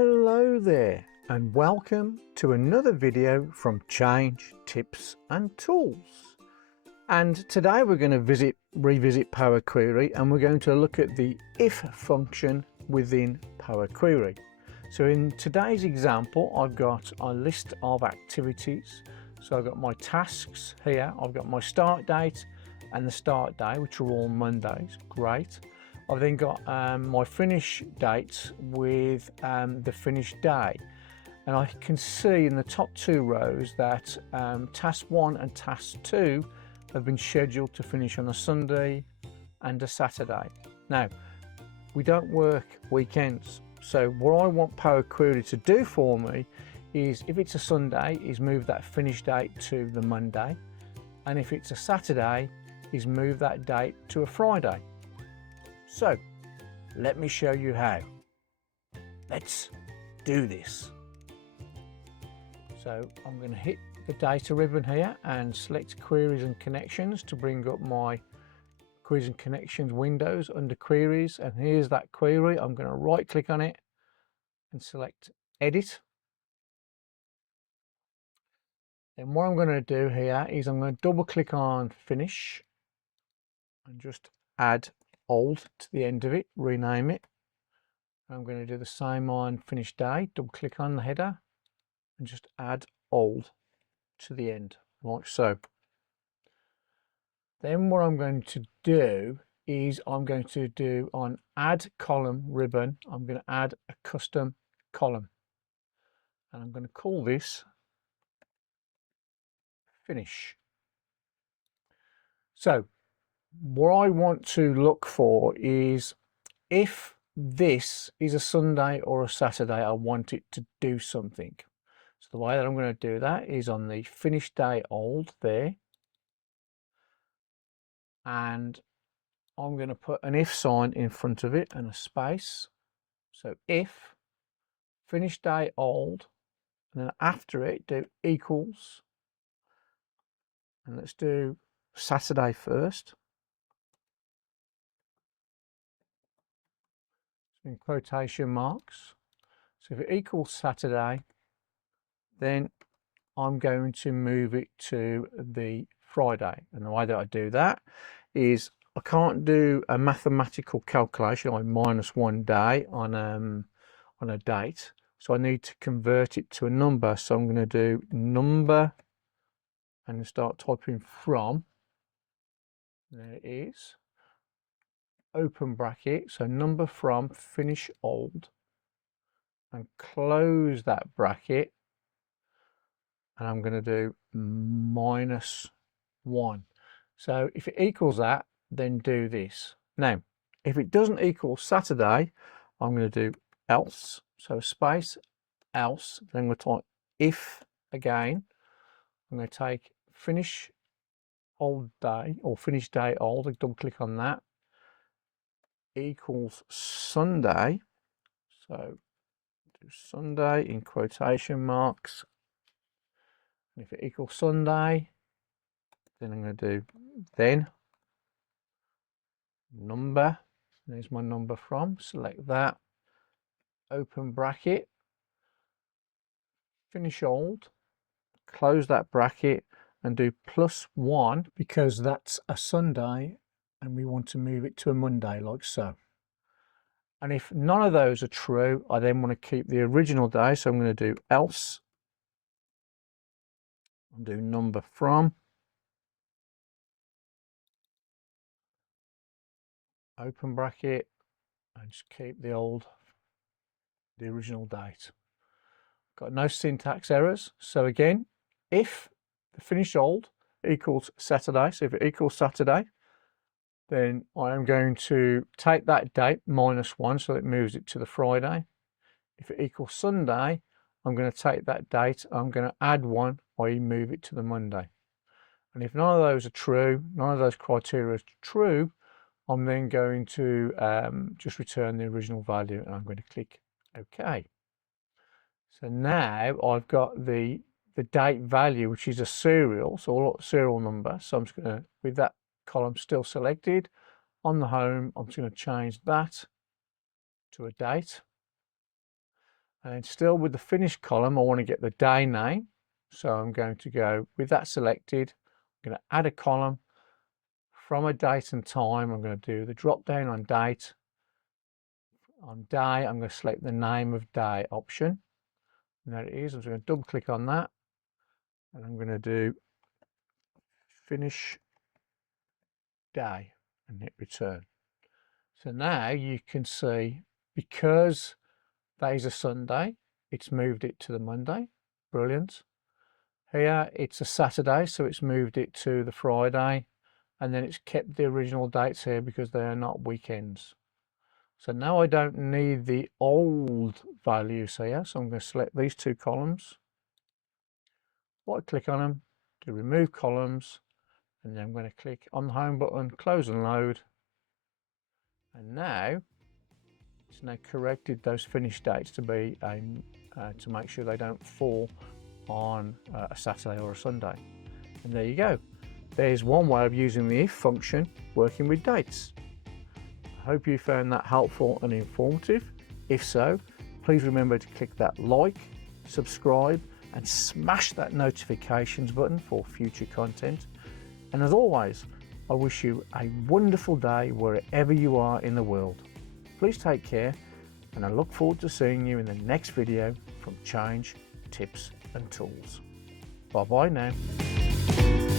Hello there and welcome to another video from Change Tips and Tools. And today we're going to revisit Power Query, and we're going to look at the if function within Power Query. So in today's example, I've got a list of activities. So I've got my tasks here, I've got my start date and the start day, which are all Mondays. Great. I've then got my finish dates with the finish day, and I can see in the top two rows that task 1 and task 2 have been scheduled to finish on a Sunday and a Saturday. Now, we don't work weekends, so what I want Power Query to do for me is, if it's a Sunday, is move that finish date to the Monday, and if it's a Saturday, is move that date to a Friday. So let me show you how. Let's do this. So I'm going to hit the data ribbon here and select queries and connections to bring up my queries and connections windows under queries, and here's that query. I'm going to right click on it and select edit. Then what I'm going to do here is I'm going to double click on finish and just add old to the end of it, rename it. I'm going to do the same on finish day, double click on the header and just add old to the end, like so. Then what I'm going to do is I'm going to do on add column ribbon, I'm going to add a custom column, and I'm going to call this finish. So what I want to look for is, if this is a Sunday or a Saturday, I want it to do something. So the way that I'm going to do that is on the finish day old there, and I'm going to put an if sign in front of it and a space. So if finish day old, and then after it do equals, and let's do Saturday first, in quotation marks. So if it equals Saturday, then I'm going to move it to the Friday. And the way that I do that is, I can't do a mathematical calculation like -1 day on a date, so I need to convert it to a number. So I'm going to do number and start typing from, there it is, open bracket, so number from finish old, and close that bracket, and I'm going to do -1. So if it equals that, then do this. Now, if it doesn't equal Saturday, I'm going to do else, so space else, then we'll type if again. I'm going to take finish old day or finish day old, and double click on that, equals Sunday, so do Sunday in quotation marks, and if it equals Sunday, then I'm going to do then number, there's my number from, select that, open bracket, finish old, close that bracket, and do +1 because that's a Sunday and we want to move it to a Monday, like so. And if none of those are true, I then want to keep the original day, so I'm going to do else and do number from, open bracket, and just keep the original date. Got no syntax errors. So again, if the finish old equals Saturday, so if it equals Saturday, then I am going to take that date -1, so it moves it to the Friday. If it equals Sunday, I'm going to take that date, I'm going to add 1, i.e. move it to the Monday. And if none of those are true, none of those criteria are true, I'm then going to just return the original value, and I'm going to click OK. So now I've got the date value, which is a serial, so a serial number. So I'm just going to, with that column still selected, on the home, I'm just going to change that to a date. And then still with the finished column, I want to get the day name. So I'm going to go with that selected. I'm going to add a column from a date and time. I'm going to do the drop down on date. On day, I'm going to select the name of day option. And there it is. I'm just going to double click on that. And I'm going to do finish day and hit return. So now you can see, because that is a Sunday, it's moved it to the Monday. Brilliant. Here it's a Saturday, so it's moved it to the Friday, and then it's kept the original dates here because they are not weekends. So now I don't need the old values here, so I'm going to select these two columns, right click on them to remove columns, and then I'm going to click on the home button, close and load. And now it's now corrected those finish dates to be to make sure they don't fall on a Saturday or a Sunday. And there you go. There's one way of using the if function working with dates. I hope you found that helpful and informative. If so, please remember to click that like, subscribe, and smash that notifications button for future content. And as always, I wish you a wonderful day wherever you are in the world. Please take care, and I look forward to seeing you in the next video from Change, Tips and Tools. Bye bye now.